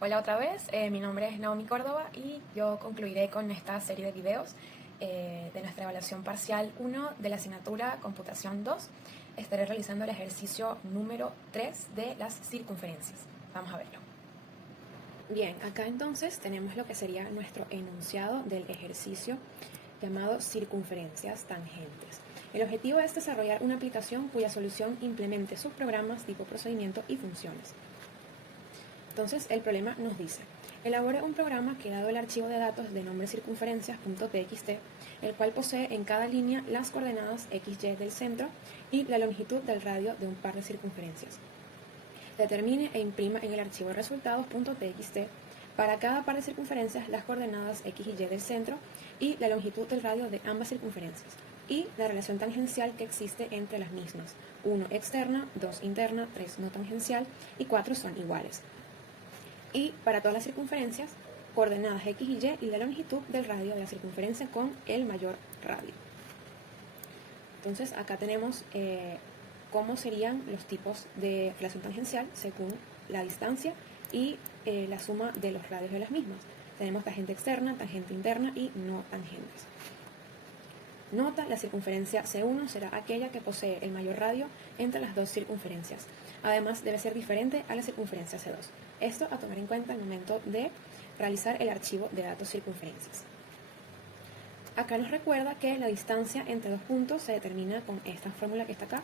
Hola otra vez, mi nombre es Naomi Córdoba y yo concluiré con esta serie de videos de nuestra evaluación parcial 1 de la asignatura Computación 2. Estaré realizando el ejercicio número 3 de las circunferencias. Vamos a verlo. Bien, acá entonces tenemos lo que sería nuestro enunciado del ejercicio llamado circunferencias tangentes. El objetivo es desarrollar una aplicación cuya solución implemente subprogramas, tipo procedimiento y funciones. Entonces el problema nos dice: elabore un programa que, dado el archivo de datos de nombre circunferencias.txt, el cual posee en cada línea las coordenadas XY del centro y la longitud del radio de un par de circunferencias, determine e imprima en el archivo resultados.txt para cada par de circunferencias las coordenadas X y Y del centro y la longitud del radio de ambas circunferencias y la relación tangencial que existe entre las mismas: 1 externa, 2 interna, 3 no tangencial y 4 son iguales. Y para todas las circunferencias, coordenadas X y Y y la longitud del radio de la circunferencia con el mayor radio. Entonces acá tenemos cómo serían los tipos de relación tangencial según la distancia y la suma de los radios de las mismas. Tenemos tangente externa, tangente interna y no tangentes. Nota: la circunferencia C1 será aquella que posee el mayor radio entre las dos circunferencias. Además, debe ser diferente a la circunferencia C2. Esto a tomar en cuenta al momento de realizar el archivo de datos circunferencias. Acá nos recuerda que la distancia entre dos puntos se determina con esta fórmula que está acá,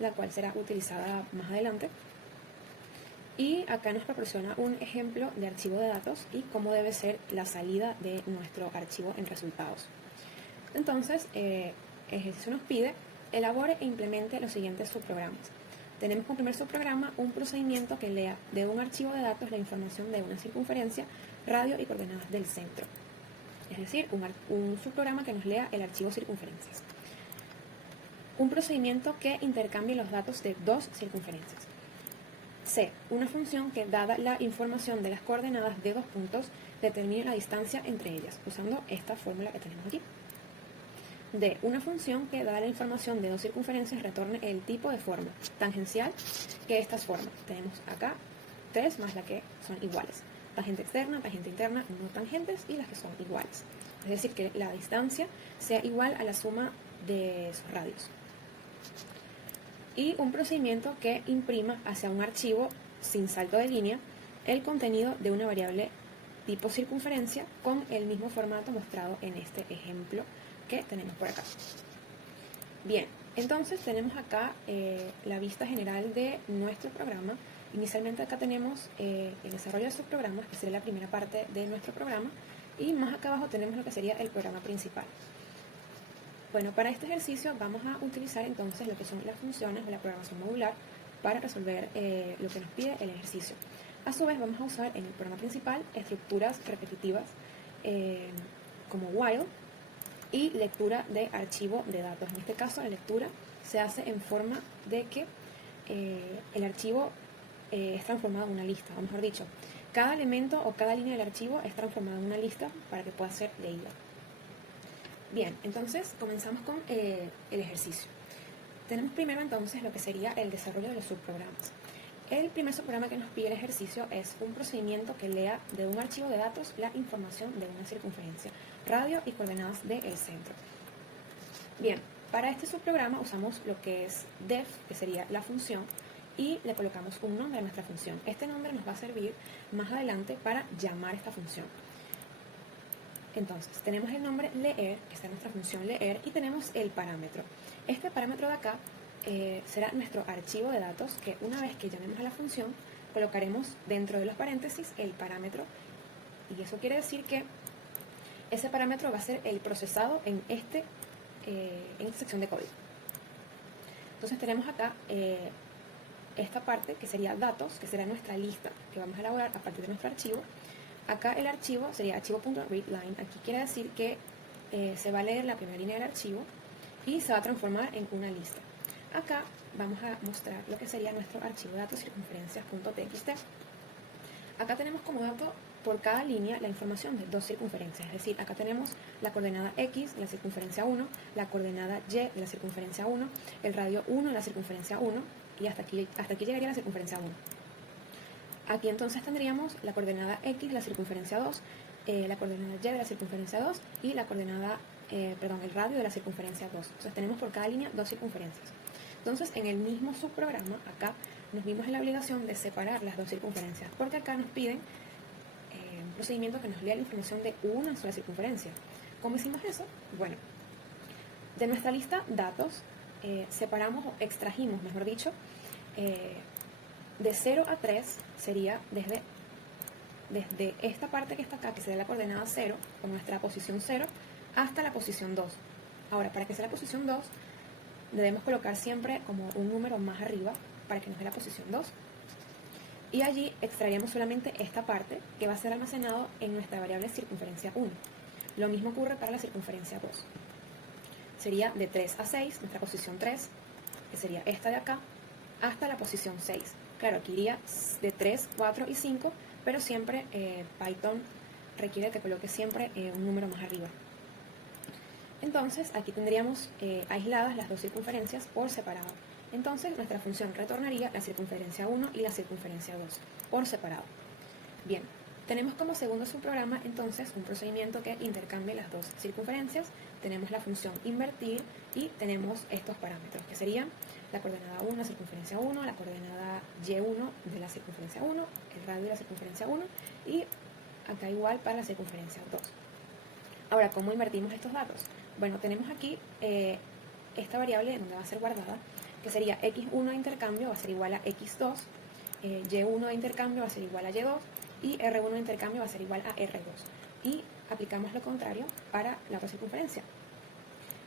la cual será utilizada más adelante. Y acá nos proporciona un ejemplo de archivo de datos y cómo debe ser la salida de nuestro archivo en resultados. Entonces, el ejercicio nos pide: elabore e implemente los siguientes subprogramas. Tenemos como primer subprograma un procedimiento que lea de un archivo de datos la información de una circunferencia, radio y coordenadas del centro. Es decir, un subprograma que nos lea el archivo circunferencias. Un procedimiento que intercambie los datos de dos circunferencias. C. Una función que, dada la información de las coordenadas de dos puntos, determine la distancia entre ellas, usando esta fórmula que tenemos aquí. D. Una función que, dada la información de dos circunferencias, retorne el tipo de forma tangencial que estas forman. Tenemos acá 3 más las que son iguales: tangente externa, tangente interna, no tangentes y las que son iguales. Es decir, que la distancia sea igual a la suma de sus radios. Y un procedimiento que imprima hacia un archivo sin salto de línea el contenido de una variable tipo circunferencia con el mismo formato mostrado en este ejemplo que tenemos por acá. Bien, entonces tenemos acá la vista general de nuestro programa. Inicialmente acá tenemos el desarrollo de subprogramas, que sería la primera parte de nuestro programa, y más acá abajo tenemos lo que sería el programa principal. Bueno, para este ejercicio vamos a utilizar entonces lo que son las funciones de la programación modular para resolver lo que nos pide el ejercicio. A su vez vamos a usar en el programa principal estructuras repetitivas como while y lectura de archivo de datos. En este caso la lectura se hace en forma de que el archivo es transformado en una lista, o mejor dicho, cada elemento o cada línea del archivo es transformada en una lista para que pueda ser leída. Bien, entonces comenzamos con el ejercicio. Tenemos primero entonces lo que sería el desarrollo de los subprogramas. El primer subprograma que nos pide el ejercicio es un procedimiento que lea de un archivo de datos la información de una circunferencia, radio y coordenadas del centro. Bien, para este subprograma usamos lo que es def, que sería la función, y le colocamos un nombre a nuestra función. Este nombre nos va a servir más adelante para llamar esta función. Entonces, tenemos el nombre leer, que está en nuestra función leer, y tenemos el parámetro. Este parámetro de acá será nuestro archivo de datos, que una vez que llamemos a la función, colocaremos dentro de los paréntesis el parámetro, y eso quiere decir que ese parámetro va a ser el procesado en esta sección de código. Entonces tenemos acá esta parte que sería datos, que será nuestra lista que vamos a elaborar a partir de nuestro archivo. Acá el archivo sería archivo.readline. Aquí quiere decir que se va a leer la primera línea del archivo y se va a transformar en una lista. Acá vamos a mostrar lo que sería nuestro archivo de datos circunferencias.txt. Acá tenemos como dato por cada línea la información de dos circunferencias, es decir, acá tenemos la coordenada X de la circunferencia 1, la coordenada Y de la circunferencia 1, el radio 1 de la circunferencia 1 y hasta aquí llegaría la circunferencia 1. Aquí entonces tendríamos la coordenada X de la circunferencia 2, la coordenada Y de la circunferencia 2 y la coordenada, el radio de la circunferencia 2. Entonces tenemos por cada línea 2 circunferencias. Entonces en el mismo subprograma, acá nos vimos en la obligación de separar las dos circunferencias, porque acá nos piden un procedimiento que nos lea la información de una sola circunferencia. ¿Cómo hicimos eso? Bueno, de nuestra lista datos separamos o extrajimos, mejor dicho, de 0 a 3 sería desde esta parte que está acá, que sería la coordenada 0, con nuestra posición 0, hasta la posición 2. Ahora, para que sea la posición 2, debemos colocar siempre como un número más arriba para que nos dé la posición 2. Y allí extraeríamos solamente esta parte que va a ser almacenado en nuestra variable circunferencia 1. Lo mismo ocurre para la circunferencia 2. Sería de 3 a 6, nuestra posición 3, que sería esta de acá, hasta la posición 6. Claro, aquí iría de 3, 4 y 5, pero siempre Python requiere que coloque siempre un número más arriba. Entonces, aquí tendríamos aisladas las dos circunferencias por separado. Entonces, nuestra función retornaría la circunferencia 1 y la circunferencia 2 por separado. Bien, tenemos como segundo subprograma entonces un procedimiento que intercambie las dos circunferencias. Tenemos la función invertir y tenemos estos parámetros, que serían la coordenada 1 de la circunferencia 1, la coordenada y1 de la circunferencia 1, el radio de la circunferencia 1 y acá igual para la circunferencia 2. Ahora, ¿cómo invertimos estos datos? Bueno, tenemos aquí esta variable donde va a ser guardada, que sería x1 de intercambio va a ser igual a x2, y1 de intercambio va a ser igual a y2 y r1 de intercambio va a ser igual a r2. Y aplicamos lo contrario para la otra circunferencia.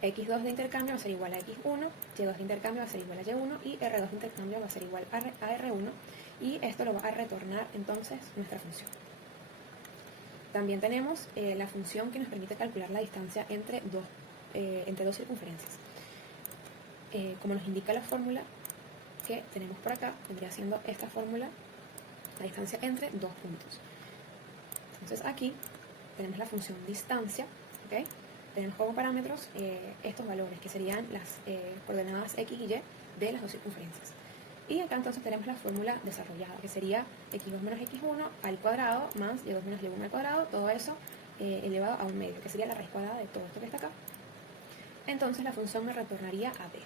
x2 de intercambio va a ser igual a x1, y2 de intercambio va a ser igual a y1 y r2 de intercambio va a ser igual a r1 y esto lo va a retornar entonces nuestra función. También tenemos la función que nos permite calcular la distancia entre dos circunferencias. Como nos indica la fórmula que tenemos por acá, vendría siendo esta fórmula, la distancia entre dos puntos. Entonces aquí tenemos la función distancia, ¿okay? Tenemos como parámetros estos valores, que serían las coordenadas x y y de las dos circunferencias. Y acá entonces tenemos la fórmula desarrollada, que sería x2 menos x1 al cuadrado más y2 menos y1 al cuadrado, todo eso elevado a un medio, que sería la raíz cuadrada de todo esto que está acá. Entonces la función me retornaría a b.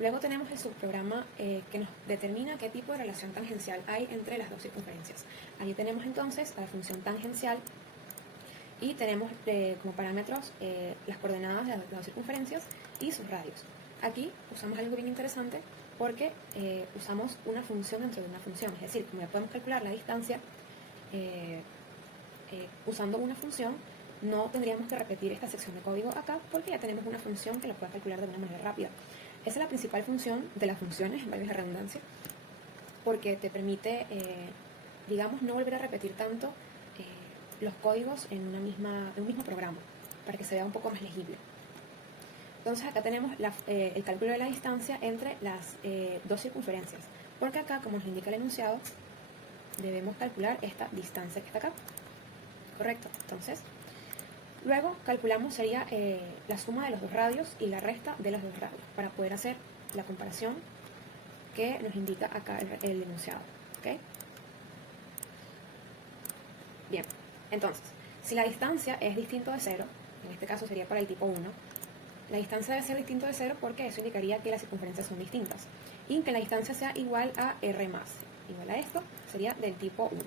Luego tenemos el subprograma que nos determina qué tipo de relación tangencial hay entre las dos circunferencias. Allí tenemos entonces a la función tangencial y tenemos como parámetros las coordenadas de las dos circunferencias y sus radios. Aquí usamos algo bien interesante porque usamos una función dentro de una función, es decir, como ya podemos calcular la distancia usando una función, no tendríamos que repetir esta sección de código acá porque ya tenemos una función que lo puede calcular de una manera rápida. Esa es la principal función de las funciones, valga la redundancia, porque te permite, digamos, no volver a repetir tanto los códigos en un mismo programa, para que se vea un poco más legible. Entonces acá tenemos el cálculo de la distancia entre las dos circunferencias, porque acá, como nos indica el enunciado, debemos calcular esta distancia que está acá. Correcto. Entonces, luego calculamos sería la suma de los dos radios y la resta de los dos radios, para poder hacer la comparación que nos indica acá el enunciado. ¿Okay? Bien, entonces, si la distancia es distinto de 0, en este caso sería para el tipo 1, la distancia debe ser distinto de 0 porque eso indicaría que las circunferencias son distintas. Y que la distancia sea igual a r más. Igual a esto sería del tipo 1.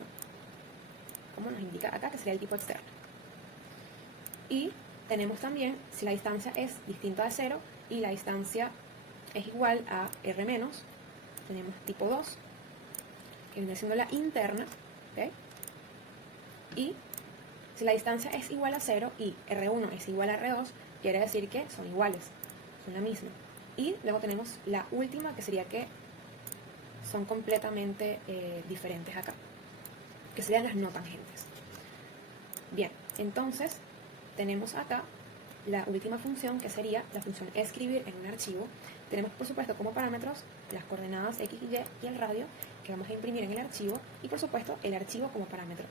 Como nos indica acá, que sería el tipo externo. Y tenemos también, si la distancia es distinta de 0 y la distancia es igual a r menos, tenemos tipo 2, que viene siendo la interna. ¿Okay? Y si la distancia es igual a 0 y r1 es igual a r2, quiere decir que son iguales, son la misma. Y luego tenemos la última, que sería que son completamente diferentes acá, que serían las no tangentes. Bien, entonces tenemos acá la última función, que sería la función escribir en un archivo. Tenemos, por supuesto, como parámetros las coordenadas x y y y el radio que vamos a imprimir en el archivo y, por supuesto, el archivo como parámetro.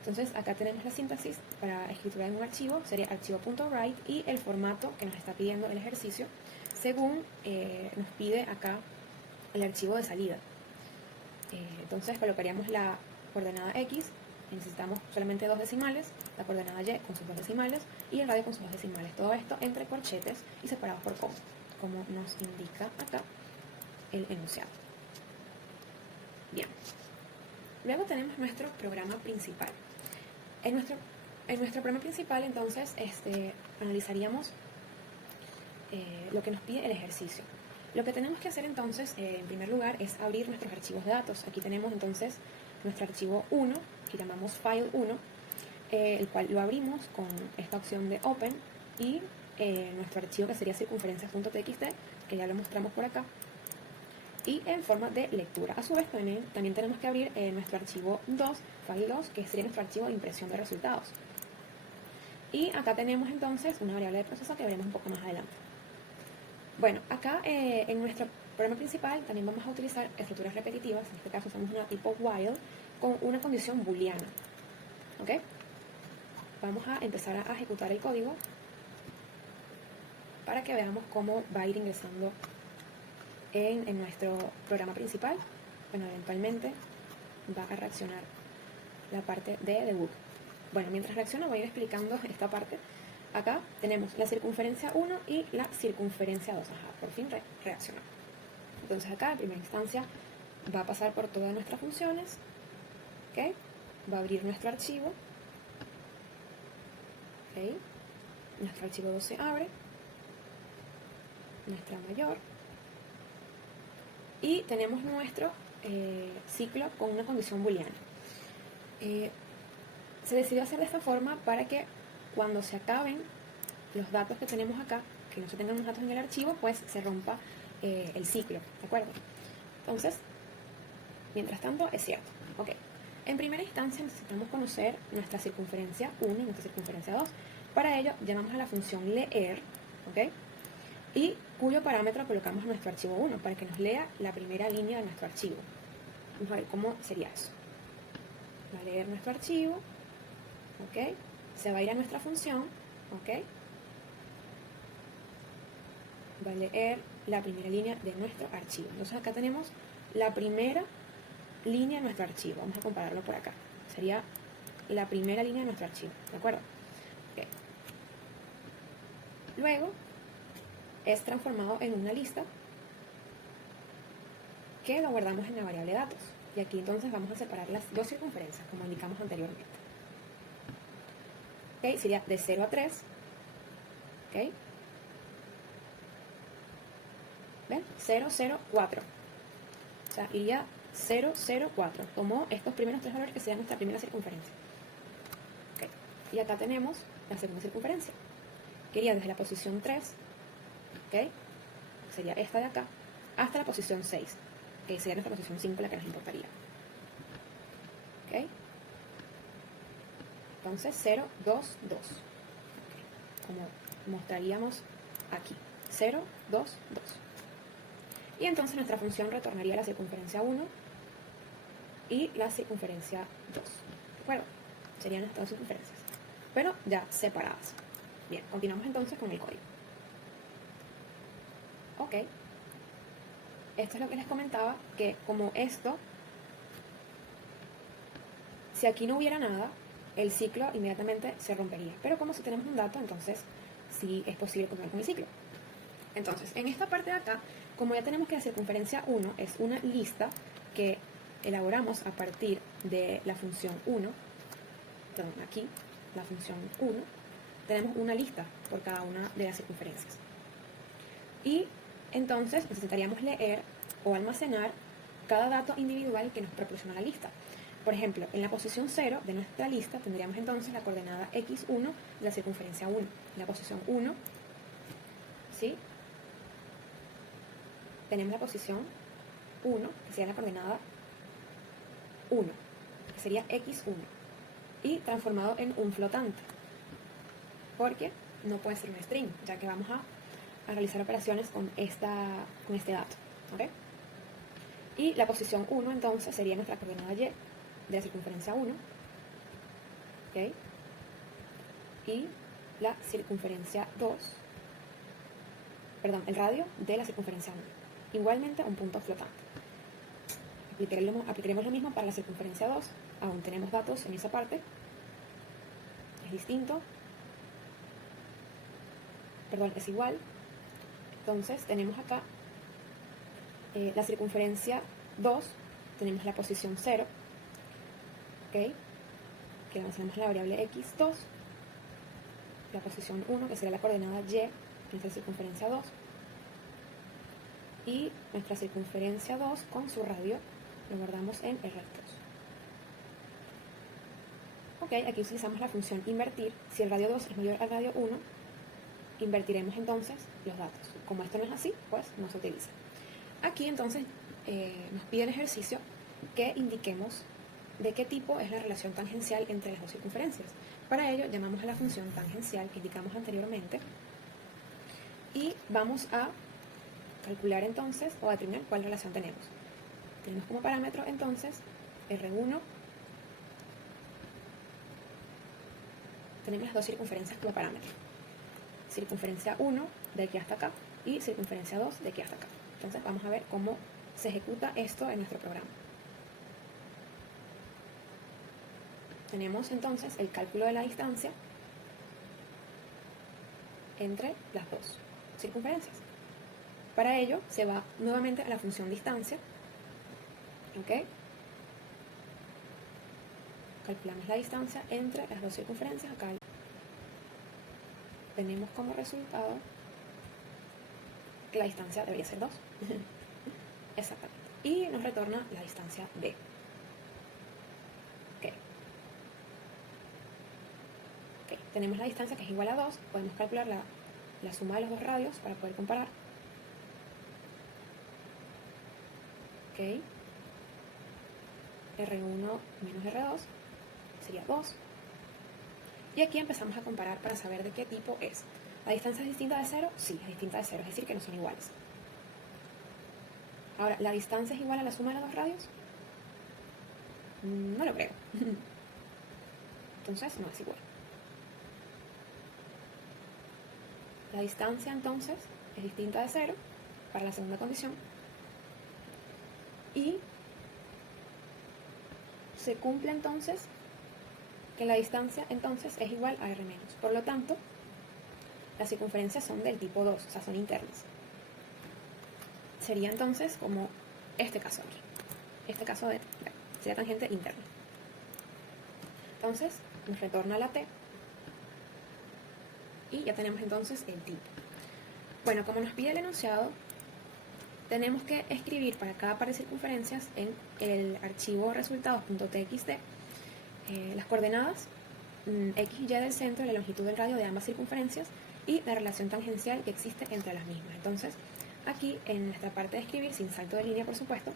Entonces acá tenemos la sintaxis para escriturar en un archivo, sería archivo.write y el formato que nos está pidiendo el ejercicio según nos pide acá el archivo de salida. entonces colocaríamos la coordenada X, necesitamos solamente 2 decimales, la coordenada Y con sus 2 decimales y el radio con sus 2 decimales. Todo esto entre corchetes y separados por coma, como nos indica acá el enunciado. Bien. Luego tenemos nuestro programa principal. En nuestro programa principal, entonces, analizaríamos lo que nos pide el ejercicio. Lo que tenemos que hacer entonces, en primer lugar, es abrir nuestros archivos de datos. Aquí tenemos entonces nuestro archivo 1, que llamamos File 1, el cual lo abrimos con esta opción de Open, y nuestro archivo que sería circunferencias.txt, que ya lo mostramos por acá, y en forma de lectura. A su vez, también tenemos que abrir nuestro archivo 2, File 2, que sería nuestro archivo de impresión de resultados. Y acá tenemos entonces una variable de proceso que veremos un poco más adelante. Bueno, acá en nuestro programa principal también vamos a utilizar estructuras repetitivas. En este caso usamos una tipo while con una condición booleana. ¿Ok? Vamos a empezar a ejecutar el código para que veamos cómo va a ir ingresando en nuestro programa principal. Bueno, eventualmente va a reaccionar la parte de debug. Bueno, mientras reacciona voy a ir explicando esta parte. Acá tenemos la circunferencia 1 y la circunferencia 2. Ajá, por fin reaccionó. Entonces acá, en primera instancia, va a pasar por todas nuestras funciones. ¿Ok? Va a abrir nuestro archivo. ¿Ok? Nuestro archivo 2 se abre. Nuestra mayor. Y tenemos nuestro ciclo con una condición booleana. Se decidió hacer de esta forma para que cuando se acaben los datos que tenemos acá, que no se tengan los datos en el archivo, pues se rompa el ciclo, ¿de acuerdo? Entonces, mientras tanto, es cierto. Ok. En primera instancia necesitamos conocer nuestra circunferencia 1 y nuestra circunferencia 2. Para ello, llamamos a la función leer, ¿ok? Y cuyo parámetro colocamos en nuestro archivo 1 para que nos lea la primera línea de nuestro archivo. Vamos a ver cómo sería eso. Va a leer nuestro archivo, ¿ok? Se va a ir a nuestra función, ¿ok? Va a leer la primera línea de nuestro archivo. Entonces acá tenemos la primera línea de nuestro archivo. Vamos a compararlo por acá. Sería la primera línea de nuestro archivo, ¿de acuerdo? Okay. Luego es transformado en una lista que lo guardamos en la variable datos. Y aquí entonces vamos a separar las dos circunferencias, como indicamos anteriormente. ¿Ok? Sería de 0 a 3. ¿Ok? ¿Ven? 0, 0, 4. O sea, iría 0, 0, 4. Tomó estos primeros tres valores que serían nuestra primera circunferencia. ¿Ok? Y acá tenemos la segunda circunferencia, que iría desde la posición 3, ¿ok? Sería esta de acá, hasta la posición 6, que sería nuestra posición 5, la que nos importaría. ¿Ok? Entonces 0, 2, 2. Okay. Como mostraríamos aquí. 0, 2, 2. Y entonces nuestra función retornaría la circunferencia 1 y la circunferencia 2. ¿De acuerdo? Serían estas dos circunferencias, pero ya separadas. Bien, continuamos entonces con el código. Ok. Esto es lo que les comentaba, que como esto, si aquí no hubiera nada, el ciclo inmediatamente se rompería. Pero como si tenemos un dato, entonces sí es posible continuar con el ciclo. Entonces, en esta parte de acá, como ya tenemos que la circunferencia 1 es una lista que elaboramos a partir de la función 1, perdón, aquí, la función 1, tenemos una lista por cada una de las circunferencias. Y entonces necesitaríamos leer o almacenar cada dato individual que nos proporciona la lista. Por ejemplo, en la posición 0 de nuestra lista tendríamos entonces la coordenada x1 de la circunferencia 1. En la posición 1, ¿sí? Tenemos la posición 1, que sería la coordenada 1, que sería x1, y transformado en un flotante, porque no puede ser un string, ya que vamos a realizar operaciones con este dato. ¿Okay? Y la posición 1 entonces sería nuestra coordenada y de la circunferencia 1, ¿okay? Y la circunferencia 2, perdón, el radio de la circunferencia 1. Igualmente un punto flotante. aplicaremos lo mismo para la circunferencia 2. Aún tenemos datos en esa parte. Es distinto. Perdón, es igual. Entonces tenemos acá la circunferencia 2, tenemos la posición 0, ¿ok? Que almacenamos la variable x2, la posición 1, que sería la coordenada y, nuestra circunferencia 2, y nuestra circunferencia 2 con su radio lo guardamos en R2. Ok, aquí utilizamos la función invertir. Si el radio 2 es mayor al radio 1, invertiremos entonces los datos. Como esto no es así, pues no se utiliza. Aquí entonces nos pide el ejercicio que indiquemos de qué tipo es la relación tangencial entre las dos circunferencias. Para ello llamamos a la función tangencial que indicamos anteriormente y vamos a calcular entonces o a determinar cuál relación tenemos. Tenemos como parámetro entonces R1, tenemos las dos circunferencias como parámetro. Circunferencia 1 de aquí hasta acá y circunferencia 2 de aquí hasta acá. Entonces vamos a ver cómo se ejecuta esto en nuestro programa. Tenemos entonces el cálculo de la distancia entre las dos circunferencias. Para ello se va nuevamente a la función distancia. ¿Ok? Calculamos la distancia entre las dos circunferencias. Acá tenemos como resultado que la distancia debería ser 2. Exactamente. Y nos retorna la distancia D. Ok. Tenemos la distancia que es igual a 2. Podemos calcular la suma de los dos radios para poder comparar. Ok. R1 menos R2 sería 2. Y aquí empezamos a comparar para saber de qué tipo es. ¿La distancia es distinta de 0? Sí, es distinta de 0, es decir, que no son iguales. Ahora, ¿la distancia es igual a la suma de los dos radios? No lo creo. Entonces, no es igual. La distancia, entonces, es distinta de 0 para la segunda condición. Y se cumple, entonces, que la distancia, entonces, es igual a R menos. Por lo tanto, las circunferencias son del tipo 2, o sea, son internas. Sería entonces como este caso aquí. Este caso sería tangente interna. Entonces, nos retorna la T. Y ya tenemos entonces el tipo. Bueno, como nos pide el enunciado, tenemos que escribir para cada par de circunferencias en el archivo resultados.txt las coordenadas x y y del centro y la longitud del radio de ambas circunferencias y la relación tangencial que existe entre las mismas. Entonces, aquí en nuestra parte de escribir, sin salto de línea por supuesto,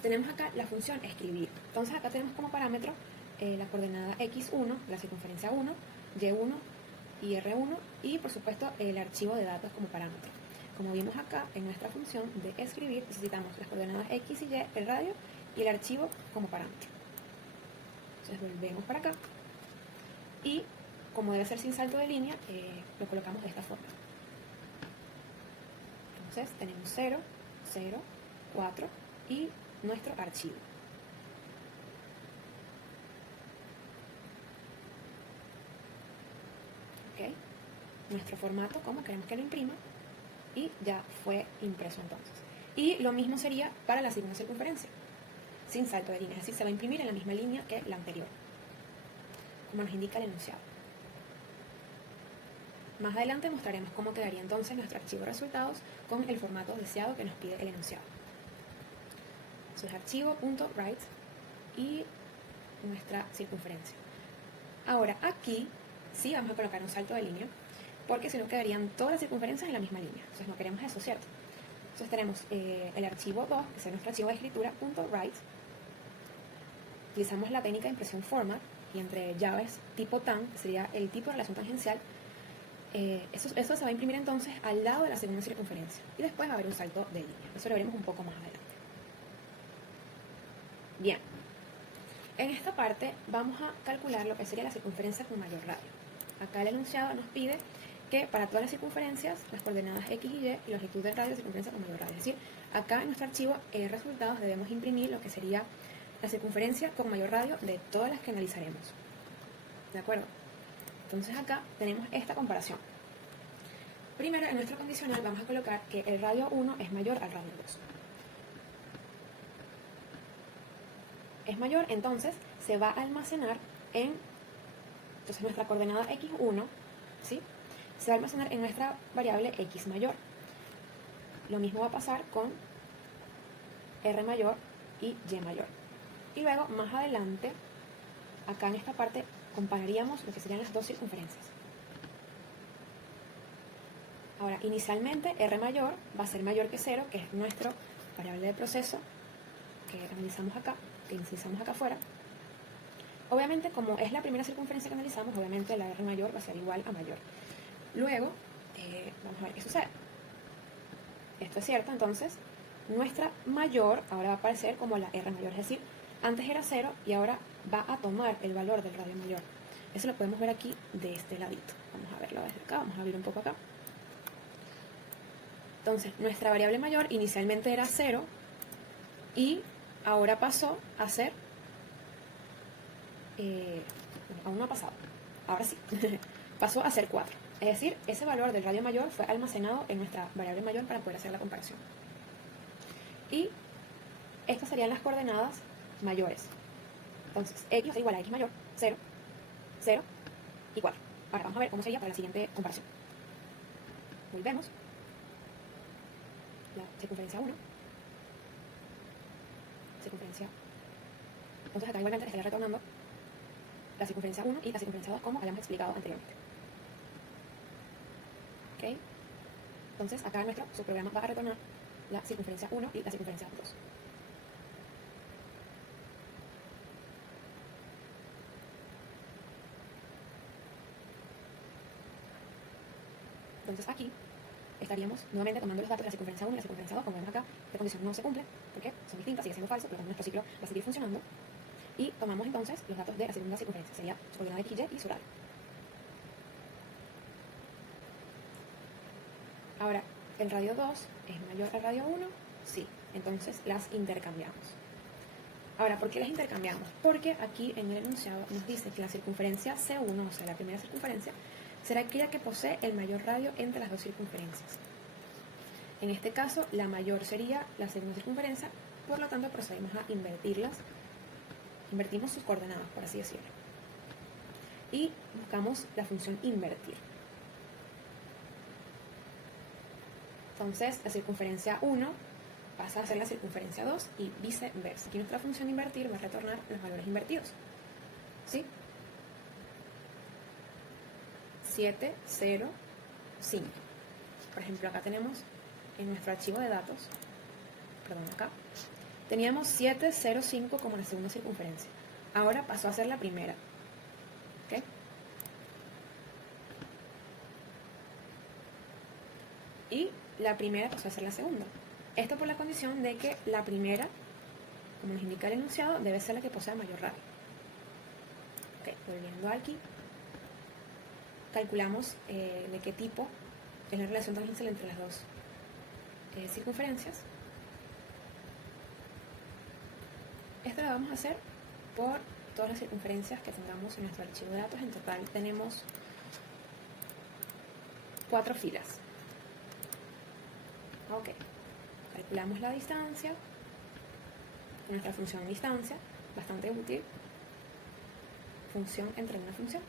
tenemos acá la función escribir. Entonces acá tenemos como parámetro la coordenada x1, la circunferencia 1, y1 y r1 y por supuesto el archivo de datos como parámetro. Como vimos acá en nuestra función de escribir, necesitamos las coordenadas x y y, el radio y el archivo como parámetro. Entonces volvemos para acá y como debe ser sin salto de línea, lo colocamos de esta forma. Entonces tenemos 0, 0, 4 y nuestro archivo. ¿Ok? Nuestro formato, como queremos que lo imprima, y ya fue impreso entonces. Y lo mismo sería para la segunda circunferencia, sin salto de línea, es decir, se va a imprimir en la misma línea que la anterior, como nos indica el enunciado. Más adelante mostraremos cómo quedaría entonces nuestro archivo de resultados con el formato deseado que nos pide el enunciado. Eso es archivo.write y nuestra circunferencia. Ahora aquí sí vamos a colocar un salto de línea, porque si no quedarían todas las circunferencias en la misma línea. Entonces no queremos eso, ¿cierto? Entonces tenemos el archivo 2, que es nuestro archivo de escritura, .write. Utilizamos la técnica de impresión format y entre llaves tipo tan, que sería el tipo de relación tangencial, eso se va a imprimir entonces al lado de la segunda circunferencia. Y después va a haber un salto de línea. Eso lo veremos un poco más adelante. Bien. En esta parte vamos a calcular lo que sería la circunferencia con mayor radio. Acá el enunciado nos pide que para todas las circunferencias, las coordenadas x y y longitud del radio, circunferencia con mayor radio. Es decir, acá en nuestro archivo resultados debemos imprimir lo que sería la circunferencia con mayor radio de todas las que analizaremos. ¿De acuerdo? Entonces acá tenemos esta comparación. Primero, en nuestro condicional vamos a colocar que el radio 1 es mayor al radio 2. Es mayor, entonces se va a almacenar entonces nuestra coordenada x1, ¿sí? Se va a almacenar en nuestra variable x mayor. Lo mismo va a pasar con r mayor y y mayor. Y luego, más adelante, acá en esta parte, compararíamos lo que serían las dos circunferencias. Ahora, inicialmente r mayor va a ser mayor que 0, que es nuestra variable de proceso que analizamos acá, que inicializamos acá afuera. Obviamente, como es la primera circunferencia que analizamos, obviamente la r mayor va a ser igual a mayor. Luego, vamos a ver qué sucede. Esto es cierto, entonces, nuestra mayor ahora va a aparecer como la r mayor, es decir, antes era 0 y ahora va a tomar el valor del radio mayor. Eso lo podemos ver aquí de este ladito. Vamos a verlo desde acá, vamos a abrir un poco acá. Entonces, nuestra variable mayor inicialmente era 0 y ahora pasó a ser... aún no ha pasado, ahora sí, pasó a ser 4. Es decir, ese valor del radio mayor fue almacenado en nuestra variable mayor para poder hacer la comparación. Y estas serían las coordenadas mayores. Entonces, x es igual a x mayor, 0, 0 y 4. Ahora vamos a ver cómo sería para la siguiente comparación. Volvemos. La circunferencia 1. Circunferencia. Entonces acá igualmente estaría retornando la circunferencia 1 y la circunferencia 2 como habíamos explicado anteriormente. ¿Ok? Entonces acá nuestro subprograma va a retornar la circunferencia 1 y la circunferencia 2. Entonces aquí estaríamos nuevamente tomando los datos de la circunferencia 1 y la circunferencia 2, como vemos acá, esta condición no se cumple, porque son distintas, sigue siendo falso, por lo tanto nuestro ciclo va a seguir funcionando. Y tomamos entonces los datos de la segunda circunferencia, sería su coordenada x, y su radio. Ahora, ¿el radio 2 es mayor al radio 1? Sí, entonces las intercambiamos. Ahora, ¿por qué las intercambiamos? Porque aquí en el enunciado nos dice que la circunferencia C1, o sea, la primera circunferencia, será aquella que posee el mayor radio entre las dos circunferencias. En este caso, la mayor sería la segunda circunferencia, por lo tanto procedemos a invertirlas. Invertimos sus coordenadas, por así decirlo. Y buscamos la función invertir. Entonces, la circunferencia 1 pasa a ser la circunferencia 2 y viceversa. Aquí nuestra función invertir va a retornar los valores invertidos. ¿Sí? 7, 0, 5. Por ejemplo, acá tenemos en nuestro archivo de datos, perdón, acá, teníamos 7, 0, 5 como la segunda circunferencia. Ahora pasó a ser la primera. ¿Ok? Y la primera pasó a ser la segunda. Esto por la condición de que la primera, como nos indica el enunciado, debe ser la que posea mayor radio. Ok, volviendo aquí. Calculamos de qué tipo es la relación tangencial entre las dos circunferencias. Esto lo vamos a hacer por todas las circunferencias que tengamos en nuestro archivo de datos. En total tenemos 4 filas. Ok, calculamos la distancia, nuestra función distancia, bastante útil, función entre una función.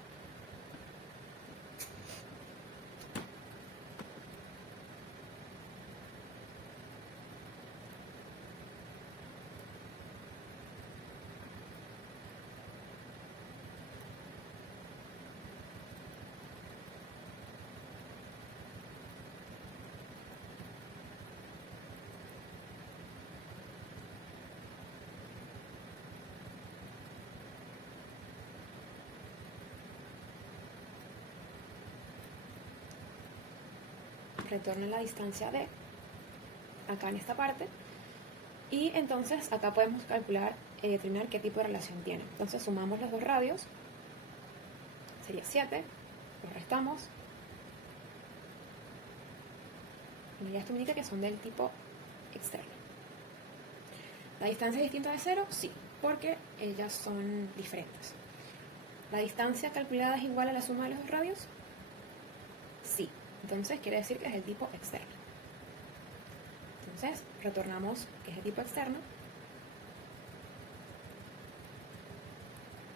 Retorna la distancia d acá en esta parte y entonces acá podemos calcular y determinar qué tipo de relación tiene. Entonces sumamos los dos radios, sería 7, los restamos, Bueno, ya esto me indica que son del tipo externo. ¿La distancia es distinta de cero? Sí, porque ellas son diferentes. ¿La distancia calculada es igual a la suma de los dos radios? Sí. Entonces quiere decir que es el tipo externo. Entonces retornamos que es el tipo externo.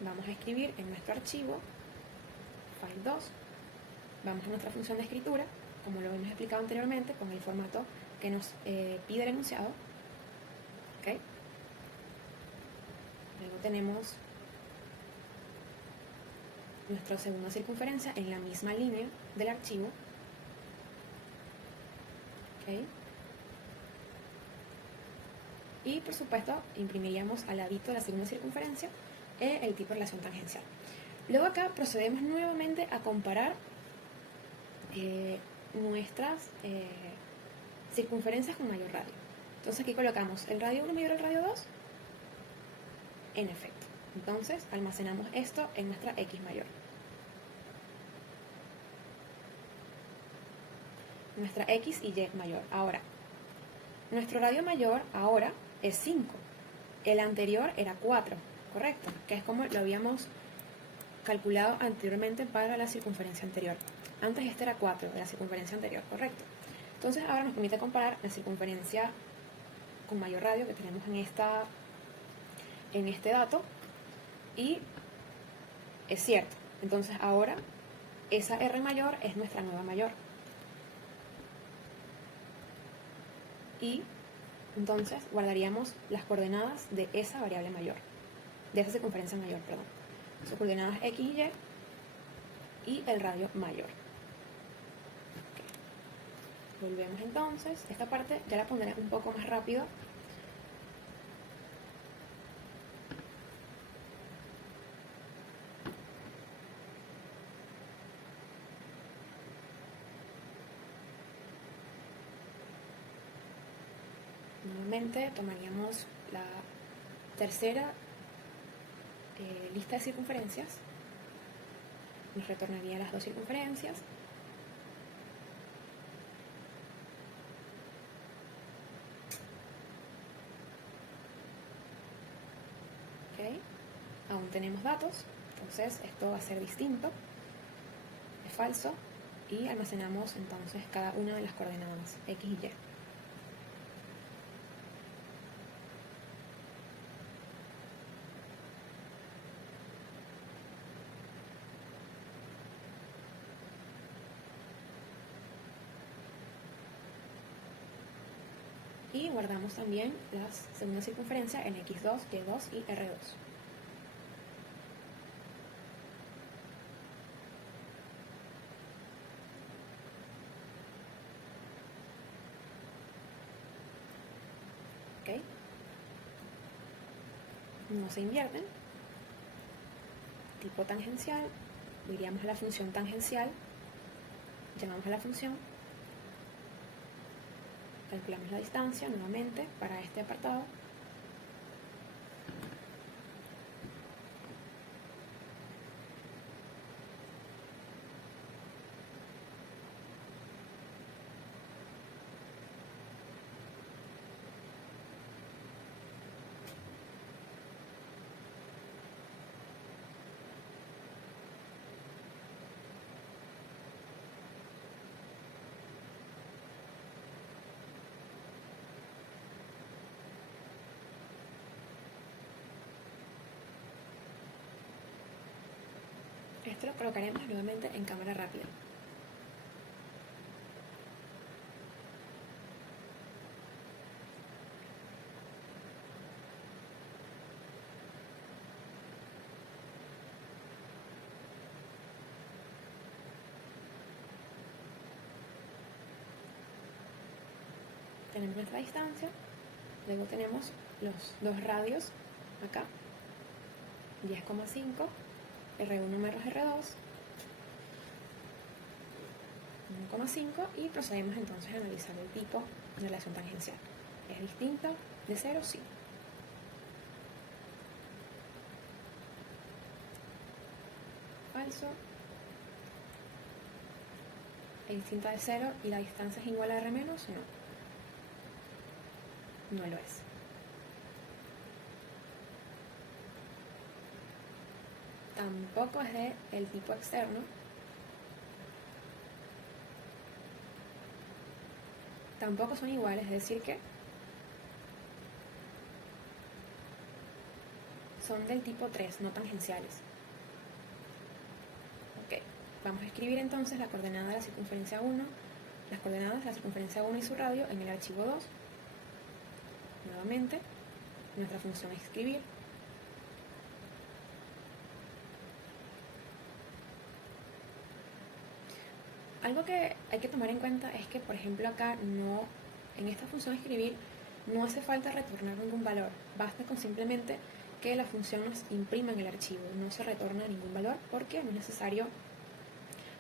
Vamos a escribir en nuestro archivo file2. Vamos a nuestra función de escritura, como lo hemos explicado anteriormente, con el formato que nos pide el enunciado. ¿Okay? Luego tenemos nuestra segunda circunferencia en la misma línea del archivo. ¿Okay? Y por supuesto imprimiríamos al ladito de la segunda circunferencia el tipo de relación tangencial. Luego acá procedemos nuevamente a comparar nuestras circunferencias con mayor radio. Entonces aquí colocamos el radio 1 mayor al radio 2, en efecto. Entonces almacenamos esto en nuestra X mayor. Nuestra X y Y mayor. Ahora, nuestro radio mayor ahora es 5. El anterior era 4, ¿correcto? Que es como lo habíamos calculado anteriormente para la circunferencia anterior. Antes este era 4 de la circunferencia anterior, ¿correcto? Entonces ahora nos permite comparar la circunferencia con mayor radio que tenemos en este dato, y es cierto. Entonces ahora esa R mayor es nuestra nueva mayor. Y entonces guardaríamos las coordenadas de esa variable mayor, de esa circunferencia mayor, perdón. Sus coordenadas X y Y y el radio mayor. Okay. Volvemos entonces. Esta parte ya la pondré un poco más rápido. Nuevamente tomaríamos la tercera lista de circunferencias. Nos retornaría las dos circunferencias. Okay. Aún tenemos datos, entonces esto va a ser distinto, es falso, y almacenamos entonces cada una de las coordenadas X y Y. Y guardamos también la segunda circunferencia en X2, Y2 y R2. ¿Okay? No se invierten. Tipo tangencial, iríamos a la función tangencial, llamamos a la función, calculamos la distancia nuevamente para este apartado. Esto lo colocaremos nuevamente en cámara rápida. Tenemos nuestra distancia, luego tenemos los dos radios acá, 10,5, R1 menos R2, 1,5, y procedemos entonces a analizar el tipo de relación tangencial. ¿Es distinta de 0? Sí. Falso. es distinta de 0 y la distancia es igual a r menos, no lo es. Tampoco es del tipo externo. Tampoco son iguales, es decir que son del tipo 3, no tangenciales. Ok, vamos a escribir entonces la coordenada de la circunferencia 1, las coordenadas de la circunferencia 1 y su radio en el archivo 2. Nuevamente, nuestra función es escribir. Algo que hay que tomar en cuenta es que, por ejemplo, acá en esta función escribir, no hace falta retornar ningún valor. Basta con simplemente que la función nos imprima en el archivo. No se retorna ningún valor porque no es necesario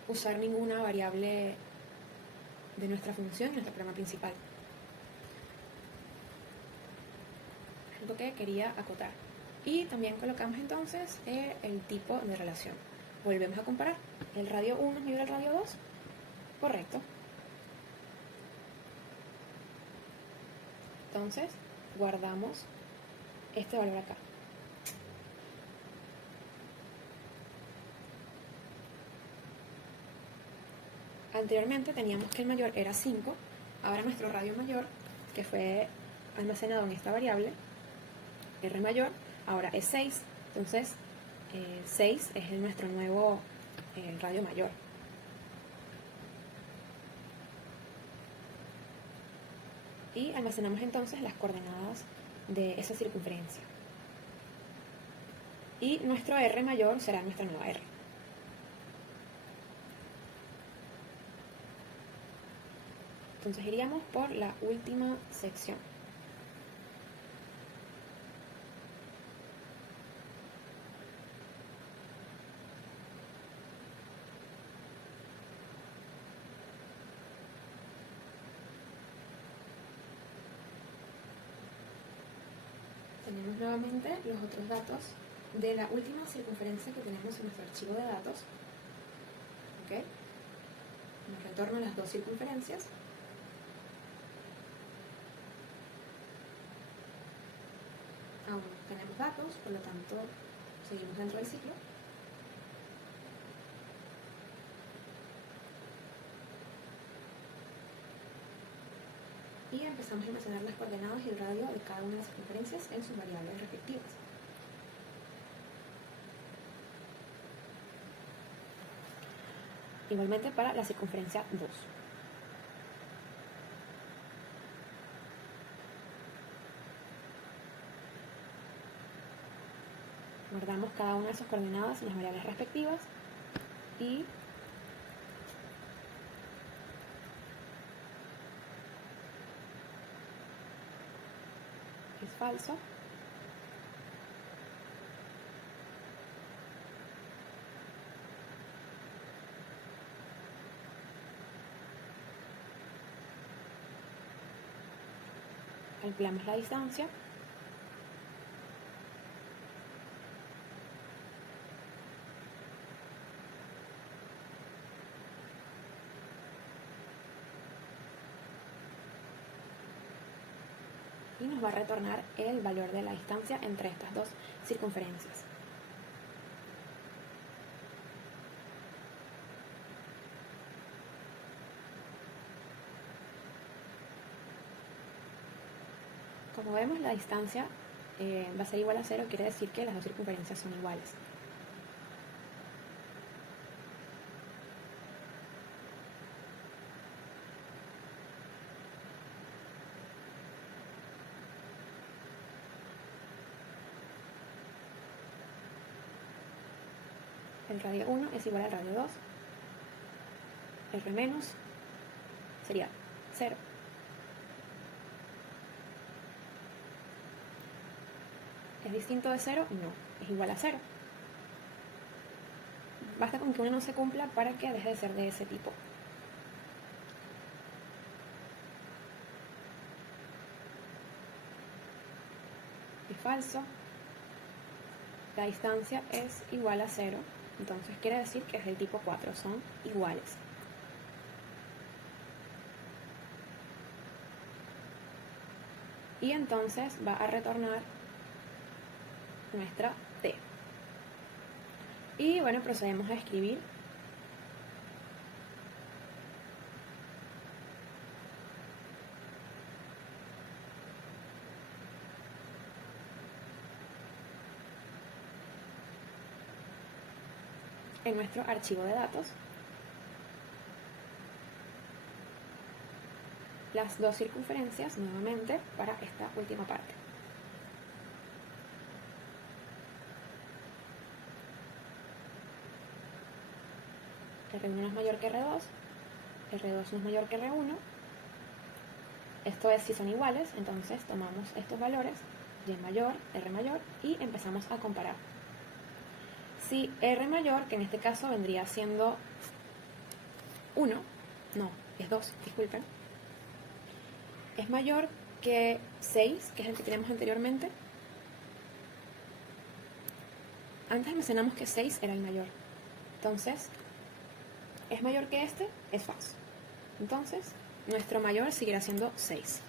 usar ninguna variable de nuestra función en nuestro programa principal. Algo que quería acotar. Y también colocamos entonces el tipo de relación. Volvemos a comparar. El radio 1 es igual al radio 2. Correcto. Entonces, guardamos este valor acá. Anteriormente teníamos que el mayor era 5, ahora nuestro radio mayor, que fue almacenado en esta variable, R mayor, ahora es 6, entonces 6 es nuestro nuevo radio mayor. Y almacenamos entonces las coordenadas de esa circunferencia. Y nuestro R mayor será nuestra nueva R. Entonces iríamos por la última sección. Tenemos nuevamente los otros datos de la última circunferencia que tenemos en nuestro archivo de datos. ¿Okay? Nos retornan las dos circunferencias. Aún tenemos datos, por lo tanto seguimos dentro del ciclo. Y empezamos a almacenar las coordenadas y el radio de cada una de las circunferencias en sus variables respectivas. Igualmente para la circunferencia 2. Guardamos cada una de sus coordenadas en las variables respectivas y es falso. Calculamos la distancia. Y nos va a retornar el valor de la distancia entre estas dos circunferencias. Como vemos, la distancia va a ser igual a 0, quiere decir que las dos circunferencias son iguales. El radio 1 es igual al radio 2. R menos sería 0. ¿Es distinto de 0? No, es igual a 0. Basta con que uno no se cumpla para que deje de ser de ese tipo. Es falso. La distancia es igual a 0. Entonces quiere decir que es del tipo 4, son iguales. y entonces va a retornar nuestra T. Y bueno, procedemos a escribir en nuestro archivo de datos las dos circunferencias nuevamente para esta última parte. R1 no es mayor que R2, R2 no es mayor que R1. Esto es si son iguales, entonces tomamos estos valores, Y mayor, R mayor, y empezamos a comparar. Si R mayor, que en este caso vendría siendo 1, no, es 2, disculpen, es mayor que 6, que es el que teníamos anteriormente. Antes mencionamos que 6 era el mayor. Entonces, es mayor que este, es falso. Entonces, nuestro mayor seguirá siendo 6.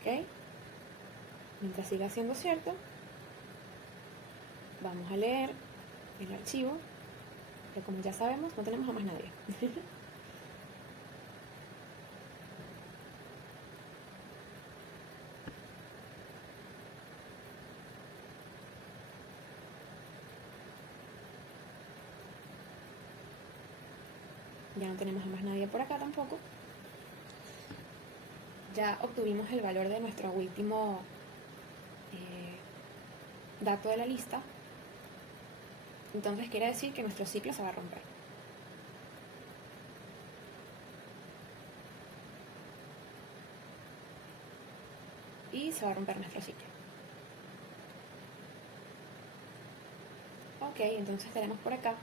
¿Ok? Mientras siga siendo cierto, vamos a leer el archivo, que como ya sabemos, no tenemos a más nadie. Ya no tenemos a más nadie por acá tampoco. Ya obtuvimos el valor de nuestro último dato de la lista. Entonces quiere decir que nuestro ciclo se va a romper. Y se va a romper nuestro ciclo. Ok, entonces tenemos por acá.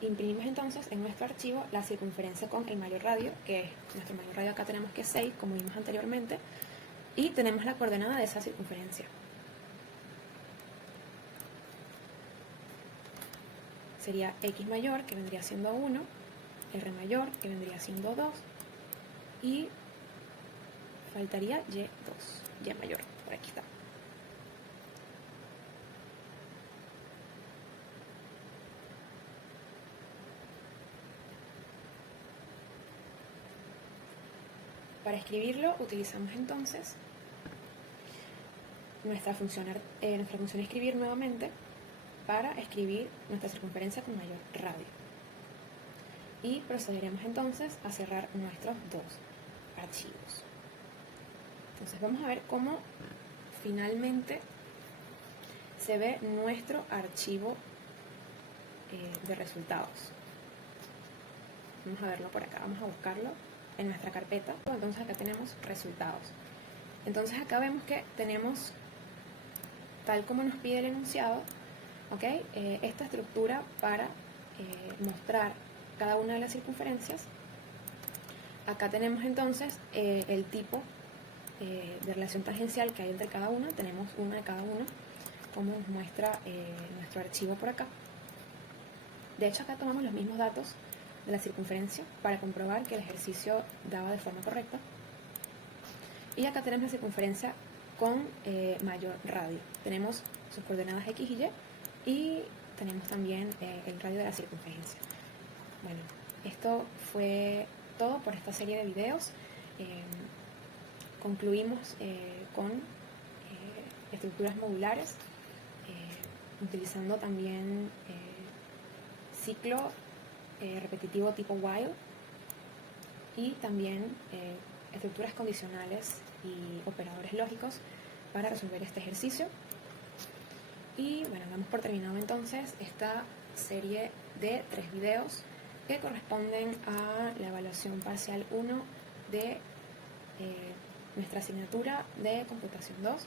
Imprimimos entonces en nuestro archivo la circunferencia con el mayor radio, que es nuestro mayor radio acá tenemos que es 6, como vimos anteriormente, y tenemos la coordenada de esa circunferencia. Sería X mayor, que vendría siendo 1, R mayor, que vendría siendo 2, y faltaría Y2, Y mayor, por aquí está. Para escribirlo utilizamos entonces nuestra función escribir nuevamente para escribir nuestra circunferencia con mayor radio. Y procederemos entonces a cerrar nuestros dos archivos. Entonces vamos a ver cómo finalmente se ve nuestro archivo de resultados. Vamos a verlo por acá, vamos a buscarlo en nuestra carpeta. Entonces acá tenemos resultados. Entonces acá vemos que tenemos, tal como nos pide el enunciado, ¿okay? Esta estructura para mostrar cada una de las circunferencias. Acá tenemos entonces el tipo de relación tangencial que hay entre cada una. Tenemos una de cada una, como nos muestra nuestro archivo por acá. De hecho, acá tomamos los mismos datos de la circunferencia para comprobar que el ejercicio daba de forma correcta. Y acá tenemos la circunferencia con mayor radio. Tenemos sus coordenadas X y Y tenemos también el radio de la circunferencia. Bueno, esto fue todo por esta serie de videos. Concluimos con estructuras modulares, utilizando también ciclo repetitivo tipo while y también estructuras condicionales y operadores lógicos para resolver este ejercicio. Y bueno, damos por terminado entonces esta serie de 3 videos que corresponden a la evaluación parcial 1 de nuestra asignatura de computación 2.